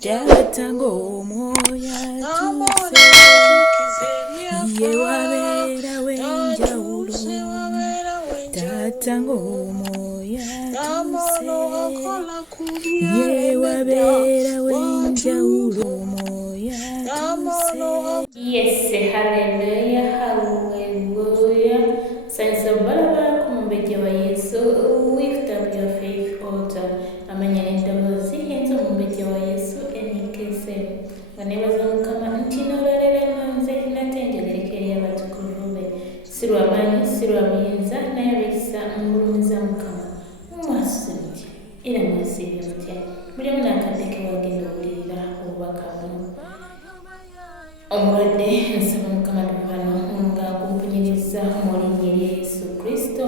Tatango omwoyo atuse ye wabeera w'enjawulo tatango omwoyo atuse ye wabeera w'enjawulo omwoyo atuse. Yes, hallelujah, hallelujah. Senza balaba kumbeje wa Yesu, lift up your faith altar. Amanya n'eddoboozi yenza omumbeje wa Yesu enikese. Nga nebaza Mukama nti n'olwaleero nze nate njogereko eri abatukuvu be. Si lwa maanyi, si lwa buyinza, naye olw'ekisa ngulumiza Mukama. Mwasuse mutya era mwesiibye mutya. Buli omu n'akadde ke wagenda owulirira obubaka buno. Omulwadde nsaba Mukama tubano nga kumpunyiriza mu linnya lya Yesu Kristo.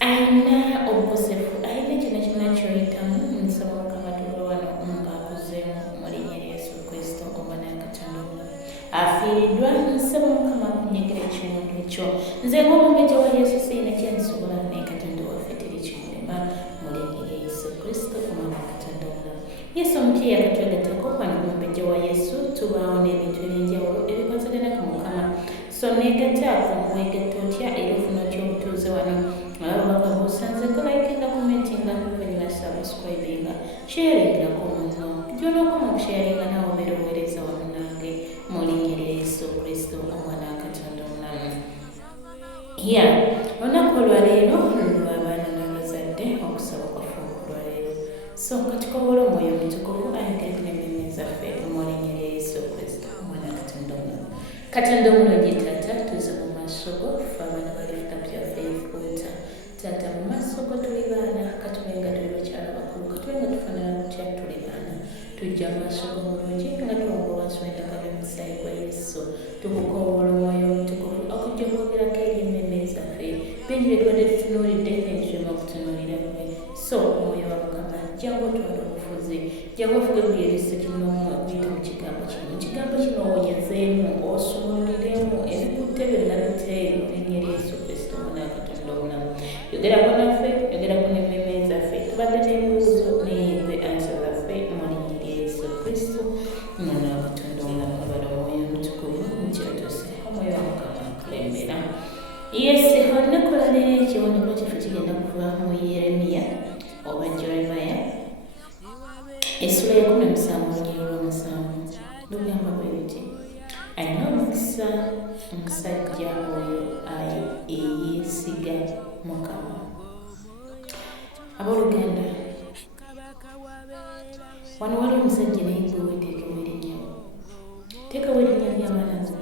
Ayina obukosefu, ayina kyonna kyonna ky'oyitamu, nsaba Mukama tubano nga akuzeemu mu linnya lya Yesu Kristo Omwana wa Katonda. Afiiriddwa, nsaba Mukama akunyegera ekiwundu ekyo. Nze ng'omumbeja wa Yesu sirina kye nsobola naye Katonda waffe teri kimulema mu linnya lya Yesu Kristo Omwana wa Katonda. Yesu omupiira yakatwegattako wano ku mumbeja wa Yesu tubaawo n'ebintu eby'enjawulo ebikozegana ku Mukama. So neegattaako weegatta otya era ofuna otya obutuuze wano. Ababaka b'osanze kolayikinga commentinga oluvannyuma subscribinga sharingirako munno gy'onookoma okusharinga nawe obeera oweereza wamu nange mu linnya lya Yesu Kristo Omwana wa Katonda omulamu. Olunaku olwaleero lw'abaana n'abazadde okusaba kwaffe okulwaleero. So katukobola omwoyo omutukuvu ayogere n'emmeme zaffe mu linnya lya Yesu Kristo Omwana wa Katonda omulamu. Katonda omulungi Taata, tuze mu maaso go ffe abaana ba lift up your faith altar. Taata mu maaso go tuli baana, katube nga tuli bakyala bakulu, katube nga tufaanana tutya tuli baana. Tujja mu maaso go mulungi nga tuwangulwa wansi w'ettaka ly'omusaayi gwa Yesu. Tukukoowoola omwoyo omutukuvu okujja okwogerako eri emmeme zaffe. Bingi bye tubadde tutunuulidde n'ebitulema okutunuulira ggwe. So omwoyo wa Mukama jangu otwala obufuzi, jangu ofuge buli eriiso kinoomu okuyita mu kigambo kino. Mu kigambo kino owonyezeemu, osumululiremu ebikutte byonna biteeyo mu linnya lya Yesu Kristo Omwana wa Katonda omulamu. Yogerako naffe, yogerako n'emmeme zaffe. Tubadde n'ebibuuzo naye gwe ansa zaffe mu linnya lya Yesu Kristo Omwana wa Katonda omulamu. Abala omwoyo omutukuvu mukyatuuse omwoyo wa Mukama akulembera. Yes, olunaku olwaleero ekiwandiiko kyaffe kigenda kuva mu Yeremiya oba Jeremiya essula ya 17 olunyiriri lw'omusanvu. Lugamba bwe luti, alina omukisa omusajja oyo eyeesiga Mukama. Abooluganda, wano waliwo omusajja naye gwe weeteekawo erinnya. Teekawo erinnya ly'abaana bo.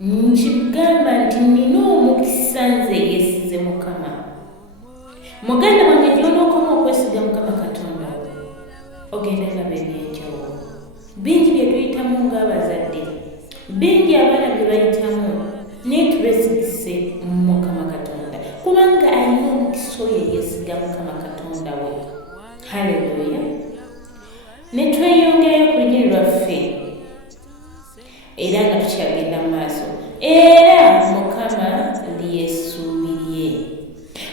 Nkigamba nti nina omukisa nze yeesize Mukama. Muganda wange gy'onookoma okwesiga Mukama Katonda wo, ogenda ndaba eby'enjawulo. Bingi bye tuyitamu ng'abazadde, bingi abaana bye bayitamu, naye tubeesigise Mukama Katonda kubanga alina omukisa oyo yeesiga Mukama Katonda we. Haleluya. Ne tweyongerayo ku lunyiri lwaffe era nga tukyagenda mu maaso. Era Mukama ly'essuubi lye.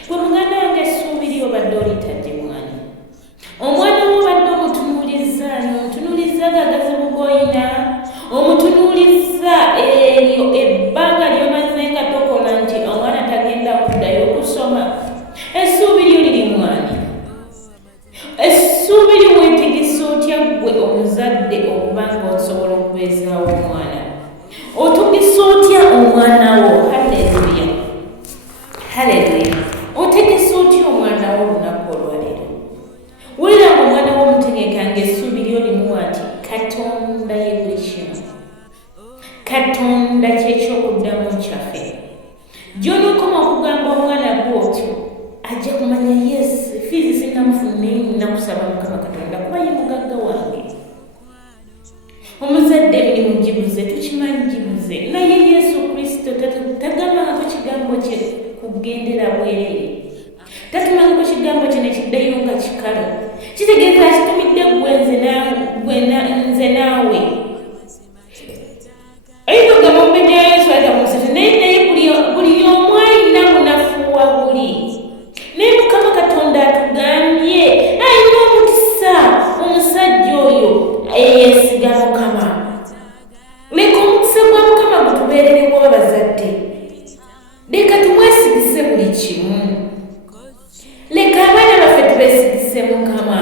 Gwe muganda wange essuubi lye obadde olitadde mwana. Omwana wo obadde omutunuulizza n'omutunuulizza gagazi bugoyina, omutunuulizza eryo ebbanga ly'omaze nga tokola nti omwana tagenda kuddayo kusoma. Essuubi lyo liri mwani. Essuubi lyo weetegesa otya ggwe omuzadde okuba ng'osobola okubeezaawo omwana? Otugisa otya omwana wo? Haleluya, haleluya. Otegesa otya omwana wo olunaku olwaleero? Wulira omwana wo omutegeka ng'essuubi lyo limu ati Katonda ye buli kimu. Katonda ky'ekyokuddamu kyaffe. Gy'onookoma okugamba omwana gwo otyo, ajja kumanya yes, fiizi sinnamufuna naye nnakusaba Mukama Katonda kuba ye mugagga wange. Omuzadde emirimu gibuze, tukimanyi gibuze, naye Yesu Kristo tagambangako kigambo kye kugendera bwereere. Tatumangako kigambo kye ne kiddayo nga kikalu. Kitegeeza kitumidde nze naawe. Ayinza okugamba omumbeja wa Yesu ayita mu musatu, naye buli omu alina munafuwa buli. Naye Mukama Katonda atugambye alina omukisa omusajja oyo eyesiga Mukama. Leka omukisa gwa Mukama gutubeererewo abazadde. Leka tumwesigise buli kimu. Leka abaana baffe tubeesigise Mukama.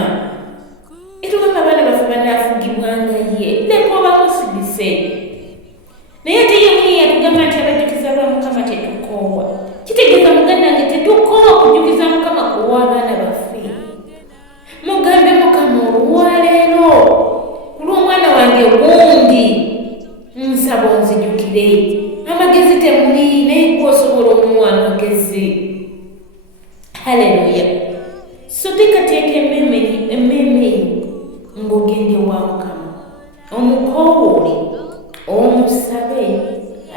Etugamba abaana baffe banaafugibwanga ye. Leka obamusigise. Naye ate yemu yatugamba nti abajjukiza ba Mukama tetukoowa. Kitegeeza muganda nge tetukoowa okujjukiza Mukama kuwa abaana baffe. Mugambe Mukama olwaleero ku lw'omwana wange gundi nsaba onzijjukire. Amagezi temuli naye gwosobola omuwa amagezi. Haleluya. So teekateeka emmeeme ng'ogende wa Mukama, omukoowole, omusabe,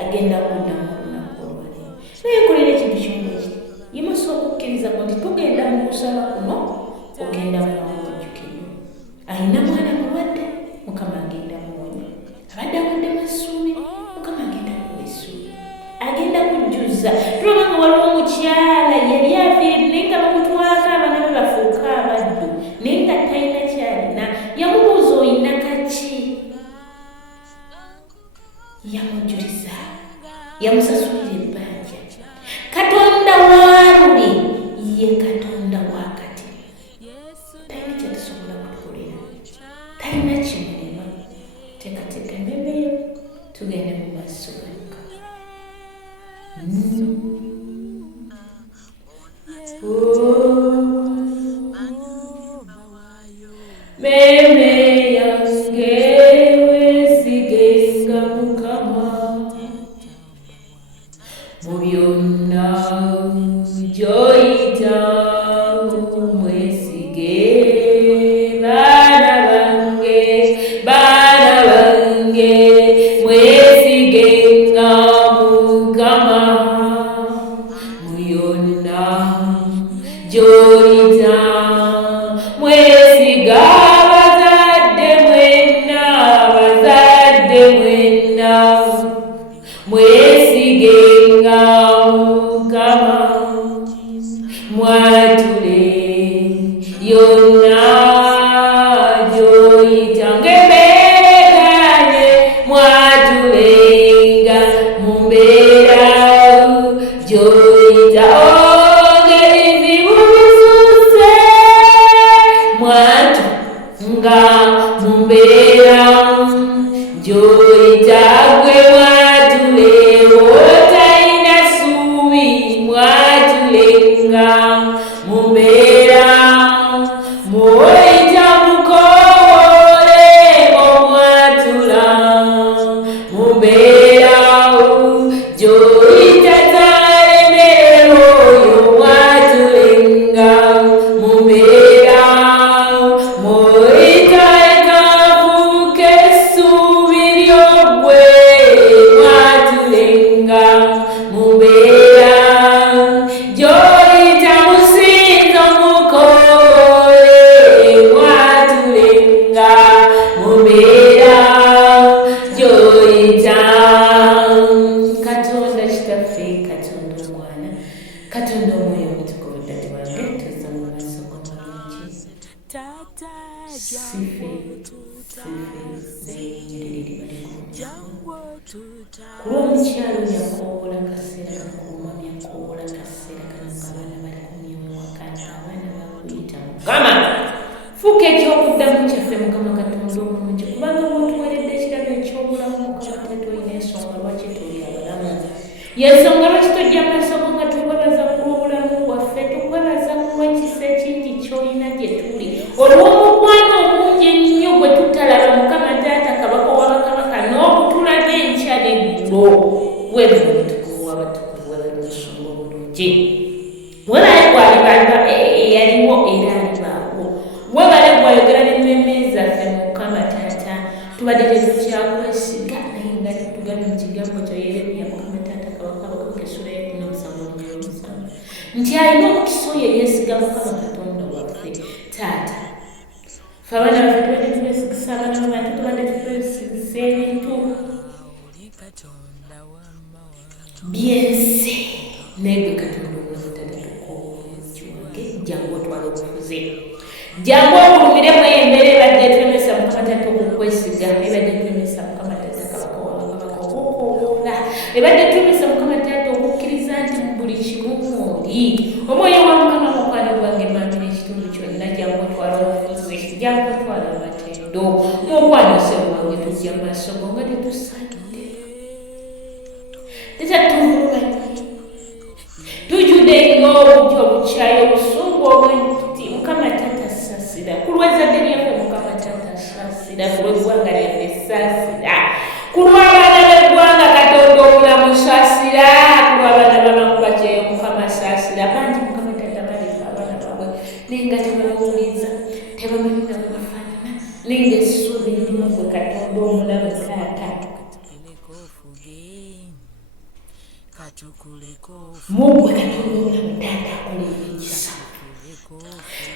agenda kuddamu olunaku olwaleero. Naye nkolera ekintu kimu ekiti, yimusa okukkiriza nti tugenda mu kusaba kuno ogenda mukujjukirwa. Alina mwana mulwadde, Mukama agenda muwonya. Abadde awadde masuubi, Mukama agenda kuwa essuubi. Agenda kujjuza. Tulaba nga waliwo omukyala yali afiiridde naye nga bamutwaka abaana be bafuuka abaddu naye nga talina kyalina. Yamubuuza oyina kaki? Yamujjuliza. Yamusasulira ebbanja. Katonda waaluli ye Katonda wakati. Talina kyatusobola kutukolera. Talina kimulema. Teekateeka emmeeme yo tugende mu maaso ga Mukama. Meme yange wesigenga Mukama mu byonna gy'oyita mwesige. Baana bange mwesigenga Mukama mu byonna gy'oyita mwesiga. Mwesigenga Mukama mwatule yonna gy'oyita ng'embeerekaanye mwatulenga mu mbeera gy'oyita ng'ebizibu bisusse mwatu nga mu mbeera gy'oyita gwe mwatule otalina ssuubi mwatulenga mu mbeera mw'oyita mukoowole omwatula mu mbeera gy'oyita talemerero oyo mwatulenga mu mbeera mw'oyita ekafuuka essuubi ly'oggwe mwatulenga mu mbeera gy'oyita musinzo mukoowole mwatulenga mu mbeera gy'oyita. Katonda kitaffe, Katonda omwana, Katonda omwoyo omutukuvu, ddati wange tuzza mu maaso g'omulungi. Sife zeenyerere liba ku lw'omukyalo yakoola kaseera kakuumamya koola kaseera kano abaana bali kumyemu wakati abaana bakuyita Mukama. Fuuka ekyokuddamu kyaffe Mukama Katonda omulungi, kubanga bw'otuweredde ekirabo eky'obulamu Mukama tetulina ensonga lwaki tuli abalamu. Yensonga lwaki tojja maaso go nga tukwebaza ku lw'obulamu bwaffe, tukwebaza ku lw'ekisa ekingi ky'olina gye tuli, olw'omukwano omungi ennyo gwe tutalaba Mukama Taata Kabaka wa bakabaka n'okutulaga enkya n'eggulo. Wewe omutukuvu w'abatukuvu, wewe omusumba obulungi, webale gwalibalba eyaliwo era alibaawo, webale gwayogera n'emmeeme zaffe Mukama Taata. Tubadde tekukyakwesiga naye nga tetugabye mu kigambo kyo Yeremiya Mukama Taata Kabaka Bakabaka essula y'omusanvu nti alina omukisa oyo eyeesiga Mukama Katonda waffe Taata. Ffe abaana baffe tubadde tubeesigisa abaana b'abantu, tubadde tubeesigisa ebintu byensi naye gwe Katonda omulamu Taata tukooki wange, jangu otwala obufuzi, jangu obulumire mu embeera ebadde eturemesa Mukama Taata okukwesiga. ebadde tumisa Mukama Taata okukkiriza nti mu buli kimu oli omwoyo wa Mukama mukwano gwange maamira ekitundu kyonna jangu twala obufuzi jangu twala amatendo mukwanise gwange tujja mu maaso go nga tetusadde tekyatuvulubanye tujjudde ng'obujja obukyayi obusungu obw'entuti Mukama Taata saasira ku lw'ezzadde lyaffe Mukama Taata saasira ku lw'eggwanga lyaffe saasira ku lw'abaana b'eggwanga Katonda omulamu saasira ku lw'abaana b'amakuba kyeyo Mukama saasira bangi Mukama Taata baleka abaana baabwe naye nga tebabawuliza tebamanyi na bwe bafaanana naye ng'essuubi lirimu gwe Katonda omulamu Taata mugwe Katonda omulamu Taata akola ekisa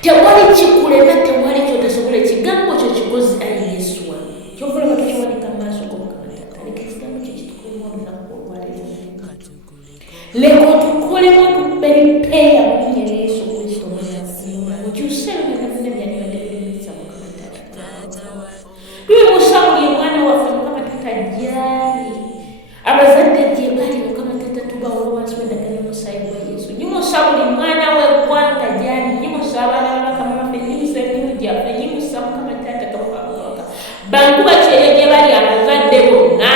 tewali kikulema tewali kyotasobola ekigambo kyo kikozi ayi Yesu wange kyokola batukiwanika mu maaso g'Omukama Taata leka ekigambo kyo kitukolemu olunaku olwaleero leka otukolemu otupeepeeya mu linnya lya Yesu Kristo omwana okyuse byonna byandibadde birumiriza Mukama Taata tuyimusa buli omwana waffe Mukama Taata gyali abazadde gye bali Mukama Taata tubawo wansi w'endagala y'omusaayi gwa Yesu nyimusa buli mwana w'eggwanga gyali nyimusa abaana b'Abakama baffe nyimusa emirundi gyaffe nyimusa Mukama Taata kabaka bankuba kyeyo gye bali abazadde bonna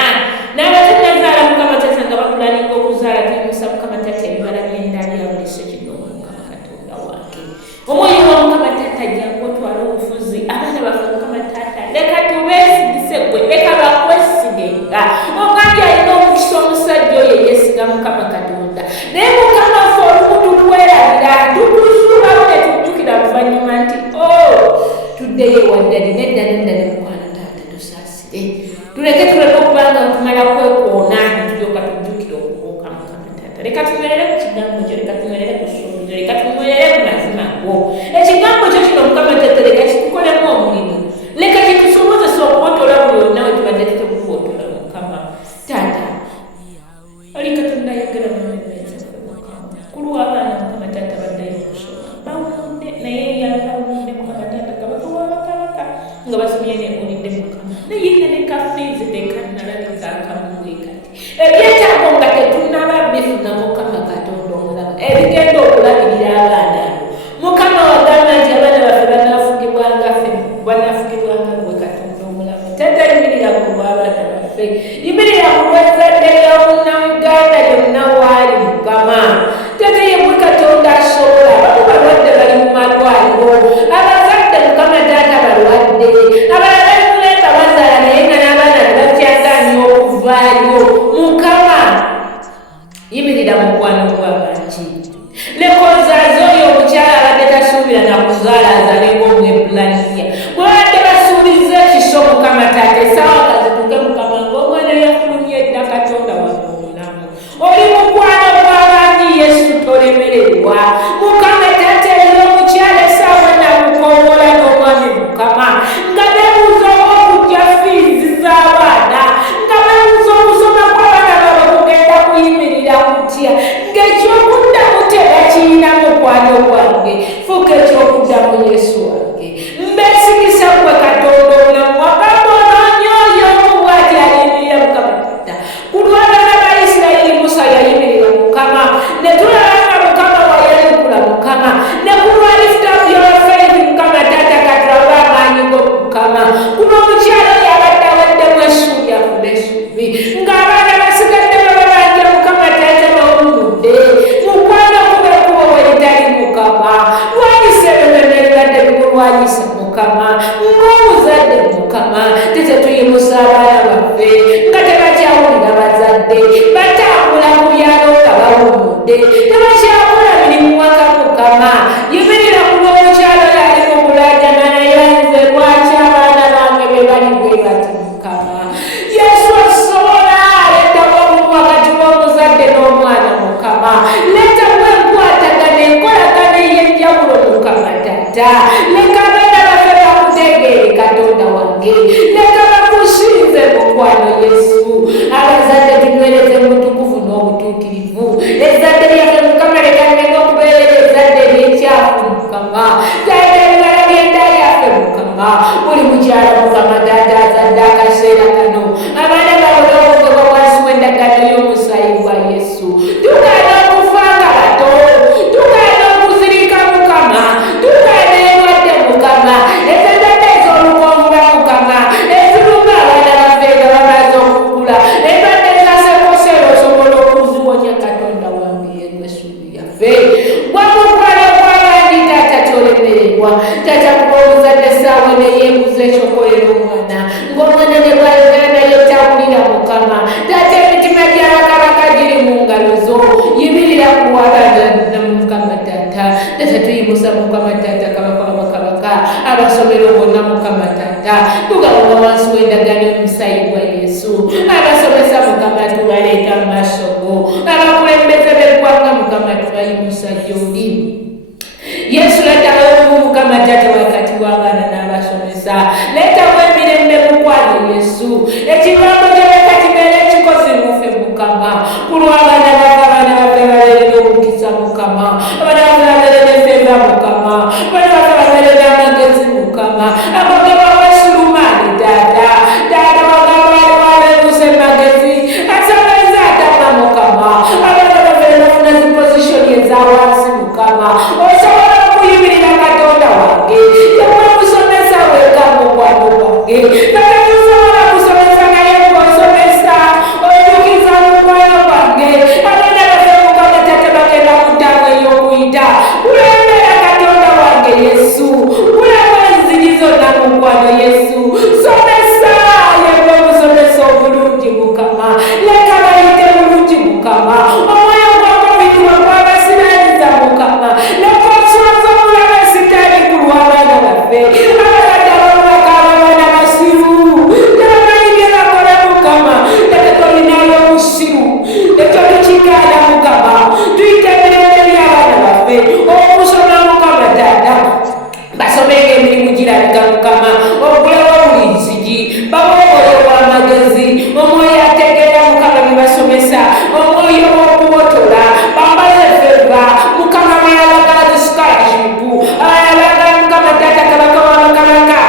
n'abatannazaala Mukama Taata nga bakulaninga okuzaala tuyimusa Mukama Taata ebibala by'endaali buli sekinomu Mukama Katonda wange omwoyo wa Mukama Taata jangu otwala obufuzi abaana baffe Mukama Taata leka tubeesigise gwe leka bakwesigenga omwami alina omukisa omusajja oyo yeesiga Mukama Katonda naye Mukama ffe olumu tutwerabira tukuzuulawo ne tujjukira luvannyuma nti tuddeyo ewaddali neddali mukwano Taata tusaasire tuleke okubanga tumala kwekoona netulyoka tujjukira okubuuka Mukama Taata leka tumerere ku kigambo kyo leka tumerere ku ssuubi kyo leka tumerere ku mazima go ekigambo kyo kino Mukama Taata leka kitukolemu omulimu leka kitusobozesa okubotoola buli yonna we tubadde tutekubotoola Mukama Taata oli Katonda ayogera mumeezaffe ku lw'abaana Mukama Taata baddayo okusoma bawulidde naye yabawulidde Mukama Taata kabaka w'abakabaka nga basomye neewulidde Mukama naye ne kafiizi tekannalabika akamuwe kati ebyetaago nga tetunnaba bifuna Mukama Katonda omulamu ebigenda okulabirira abaana abo Mukama wagamba nti abaana baffe banaafugibwanga gwe Katonda omulamu Taata yimirira ku lw'abaana baffe yimirira ku lw'ezzadde ly'omunnayuganda lyonna waali Mukama Taata ye gwe Katonda asobola abamu balwadde bali mu malwaliro abazadde Mukama Taata balwadde abalala bamulemba bazaala naye nga n'abaana ne bakyagaanye okuvaayo Mukama yimirira mu mukwano gw'abangi leka ozaaze oyo omukyala abadde tasuubira nakuzaala azaaleko omwebulaniya bwe badde basuubiza ekiso Mukama Taata essaawa kazituke Mukama ng'omwana yafulumye edda Katonda wange omulamu oli mukwano gw'abangi Yesu tolemererwa Mukama Taata era omukyala essaawa nakukoowoola n'omwami Mukama nga beebuuza okujja fiizi z'abaana nga beebuuza okusoma kw'abaana baabwe kugenda kuyimirira kutya ng'ekyokuddamu tebakiyina mukwano gwange fuka ekyokuddamu Yesu wange mbeesigisa gwe Katonda omulamu wagamba onoonye oyo omubwati ayimirira Mukama Taata ku lw'abaana ba Isirayiri Musa yayimirira Mukama ne tulaba nga Mukama wayanukula Mukama ne ku lwa lifutaapu y'abafeezi Mukama Taata katulaba amaanyi go Mukama kuno omukyala oyo abadde awaddemu essuubi afuna essuubi ng'abaana basigadde bababanja Mukama Taata n'olumudde mukwano kubekubo weritali Mukama lwanyisa ebyobyonna ebibadde bimulwanyisa Mukama ng'omuzadde Mukama tete tuyimusa abaana baffe nga tebakyawulira bazadde batambula ku byalo nga bawumudde tebakyakola mirimu waka Mukama yimirira ku lw'omukyalo yali mu kulajana naye nze lwaki abaana bange be bali bwe bati Mukama Yesu asobola leetawo obumu wakati w'omuzadde n'omwana Mukama leetawo enkwatagana enkolagana ey'enjawulo Mukama Taata leka abaana baffe bakutegeere Katonda wange leka bakusinze mukwano Yesu abazadde tunywereze mutukuvu n'obutuukirivu ezzadde lyaffe Mukama leka nneme okubeerera ezzadde ery'ekyafu Mukama Taata ebibala by'enda yaffe Mukama buli mukyala Mukama Taata azadde akaseera kano abaana baabwe bawogebwa wansi w'endagaano y'omusaayi omwana ng'omwana ne bwayogera naye tabulira mukama taata emitima gy'abakabaka giri mu ngalo zo yimirira kuwabana mukama taata taata tuyimusa mukama taata kabaka wabakabaka abasomero bonna mukama taata tugabanga wansi w'endagaano y'omusayi gwa yesu abasomesa mukama tubaleeta mu maaso go abakulembeze b'eggwanga mukama tubayimusa gy'oli yesu leetawo mukama taata wakati w'abaana n'abasomesa leetawo emirembe mukwano yesu ekigambo gyoleka kibeera ekikozi mufe mukama ku lw'abaana b'abaana baffe baleerera omukisa mukama abaana baffe baleerera effeeza mukama abaana baffe baleerera amagezi mukama abagaba abasulumaani taata taata bagaba ababeebuusa emagezi asabaliza atama mukama abaana baffe bafuna zipozishoni ezawansi mukama osobola okuyimirira katonda wange yamwe musomesa weka mukwano wange nakatusobola kusomesa naye ng'osomesa ojukiza mukwano wange abaana baffe mukama tate bagenda kutamu ey'okuyita kulembera katonda wange yesu kulaba enzigi zonna mukwano yesu somesa yegwe omusomesa obulungi mukama leka bayite bulungi mukama omwoyo gw'okubirirwa kw'abasiraniza mukama leka oswaza omulaba sitaani ku lw'abaana baffe abazadde ababaka ababaana basiru tebamanyi bakola mukama ate tolinayo omusiru tetolikigaana mukama tuyite emirembe by'abaana baffe okusoma mukama taata basomenga emirimu girabika mukama ogulewo buli nzigi babobolewo amagezi omwoyo ategeera mukama bye basomesa omwoyo w'okubotola bambaze feva mukama bayabagala zisukalashipu ayabagala mukama taata kabaka wabakabaka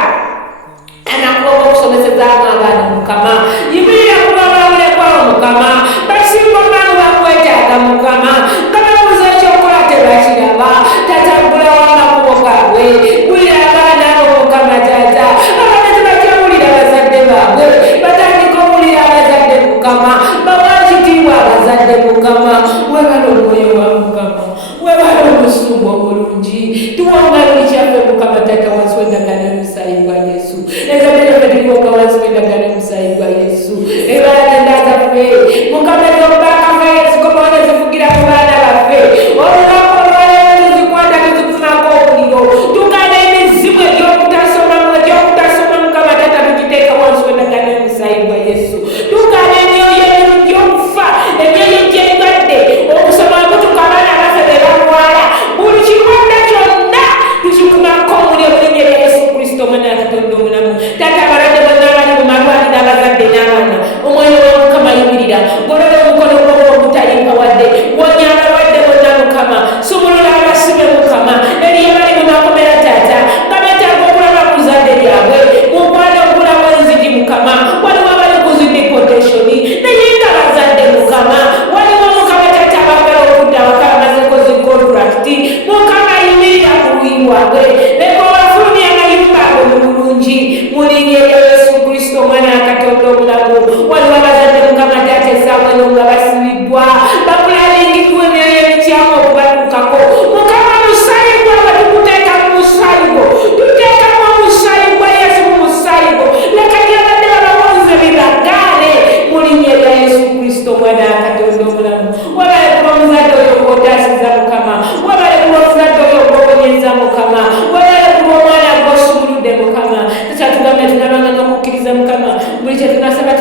anakuloba okusomesezaamu abaana mukama yimirira kubabawule kwawo mukama basimba omwana bakwetaaga mukama kababuuza ekyokola tebakiraba tatagulawo amakubo gaabwe bulira abaana abo mukama taata abaana tebakyawulira abazadde baabwe batandika owulira abazadde mukama bawakitiibwa abazadde mukama webala omwoyo wa mukama webala obusungu obulungi tuwonga buli kyaffe mukama taata wansi w'endagaano y'omusaayi gwa yesu ezadde lyaffe tuliwonga wansi w'endagaano y'omusaayi gwa yesu ebalagenda zaffe mukama ez'obubaakafa yesu kobaone zivugira ku baana baffe olulako olwaleero tuzikwata tuzifumako obuliro tugana emizimu egyokutasoma mukama taata tugiteeka wansi w'endagaano y'omusaayi gwa yesu tugana emyoyo emirungi okufa emyoyo gy'endwadde okusoma kutuka abaana baffe be balwala buli kirwadde kyonna tukikumako omuli omulinnya lya yesu kristo omwana wa katonda omulamu taata abalwadde bonna abali mu malwaliro abazadde n'abaana omwoyo wa mukama yimirira golola omukono gwo ogutayimba wadde wonya abalwadde bonna mukama sumulula abasibe mukama eriyo abali mu makomera taata nga betaaga okulaba ku zadde lyabwe mukwana okulamu enzigi mukama waliwo abali ku zidipotationi naye nga bazadde mukama waliwo mukama taata abagala okudda waka bamazeko zikontracti mukama yimirira ku luyi lwabwe leka obafulumya amayumba ago mu bulungi mu linnya erya yesu kristo omwana wa katonda omulamu waliwo abazadde mukama taata essaawa eno nga basibiddwa bakulalingidwa emyoyo emikyamu okubatuukako mukama musaayi gwabwe tukuteeka mu musaayi gwo tuteekamu omusaayi gwa yesu mu musaayi gwo leka gyabadde babawonze bibagaane mu linnya erya yesu kristo omwana wa katonda omulamu wabale kuba omuzadde oyo gw'otaasiza mukama wabale kuba omuzadde oyo gw'obonyeza mukama wabale kuba omwana gw'osumuludde mukama tukyatugambye tunabanga n'okukkiriza mukama buli kye tunasaba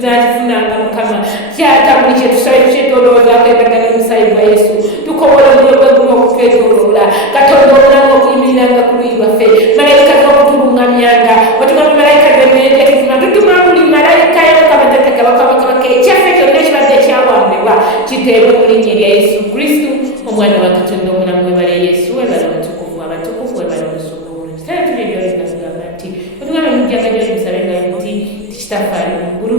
tunakifunanga mukama kyata buli kye tusabe tukyetoloozaako endagaano y'omusaayi gwa yesu tukobola omuliro gw'eggulu okutwetoloola katonda omulamu okuyimiriranga ku luyi lwaffe malayika z'okutulungamyanga wetugambe malayika z'emmeere tufuna tutuma buli malayika y'okabataata kabakabakabaka ekyaffe kyonna ekibadde ekyawambibwa kiteebwe mu linnya erya yesu kristo omwana wa katonda omulamu webale yesu webale omutukuvu abatukuvu webale obusungu obulungi tale tuli ebyolengazigamba nti wetugambe mujjaga gyoli musabe nga nti tikitafaali mu ggulu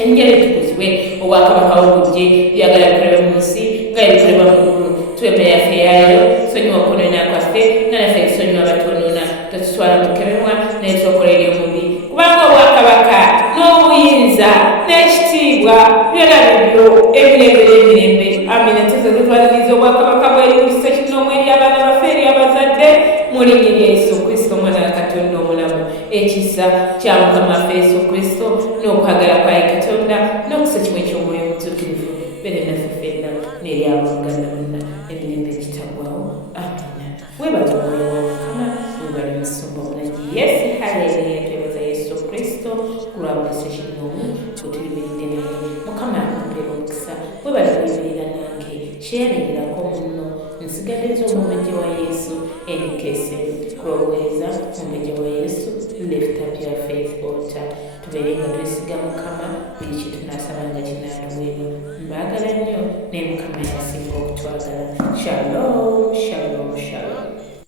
erinnya litukuzibwe obwakabaka obujje byagala bikolebwa mu nsi nga ebikolebwa mu ggulu tuwemme yaffe yaayo sonyiwa okwonoona kwaffe nga naffe tusonyiwa abatwonoona totutwala mu kukemebwa naye tulokolere omubi kubanga obwakabaka n'obuyinza n'ekitiibwa byonna bibyo emirembe n'emirembe amina tuze tutwaliriza obwakabaka bw'eri kristo kinoomu eri abaana baffe eri abazadde mu linnya erya yesu kristo omwana wa katonda omulamu ekisa n'ekisa kya Mukama waffe Yesu Kristo n'okwagala kwa Katonda n'okusa kimwe ky'omwoyo omutuukirivu bere naffe ffenna n'eri abooluganda bonna emirembe egitaggwaawo. Amina. Weebale omwoyo wa Mukama, weebale musumba omulagi. Yes, haleluya, twebaza Yesu Kristo ku lwa buli kino bwetulimiridde naye. Mukama akumpera omukisa. Weebale kuyimirira nange kyeyalererako munno nsigaddezo omumbejja wa Yesu enikese kuloweza omumbejja wa Yesu lift up your faith altar. Tubeere nga twesiga Mukama buli kye tunaasabanga kinaaluweebwa. Mbaagala nnyo naye Mukama yasinga okutwagala. Shalom, shalom, shalom.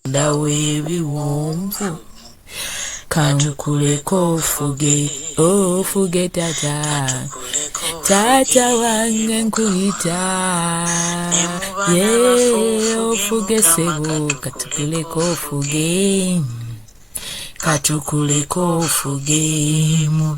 Ndawe ebiwonvu kantukuleko ofuge tata wange nkuyita ofuge sebo katukuleko ofuge mu